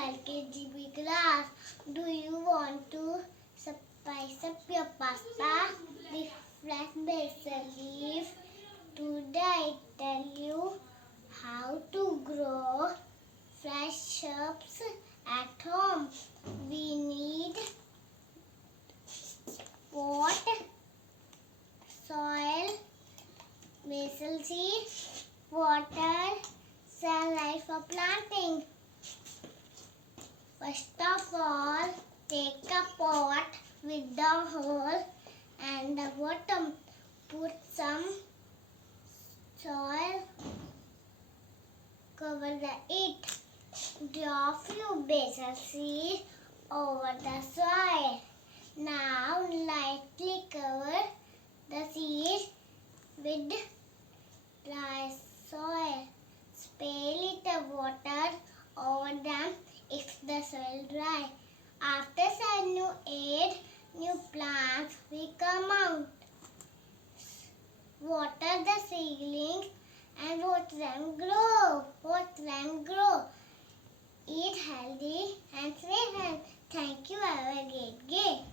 kg grass. Do you want to spice up your pasta with fresh basil leaf? Today I tell you how to grow fresh herbs at home. We need pot, soil, basil seed, water, sunlight for planting. First of all, take a pot with the hole and the bottom. Put some soil, cover it. Drop few basil seeds over the soil. Now lightly cover the seeds with dry soil. Spray little water over them if the soil dry. After some new aid, new plants will come out. Water the seedlings and watch them grow. Eat healthy and stay healthy. Thank you. Have a great day.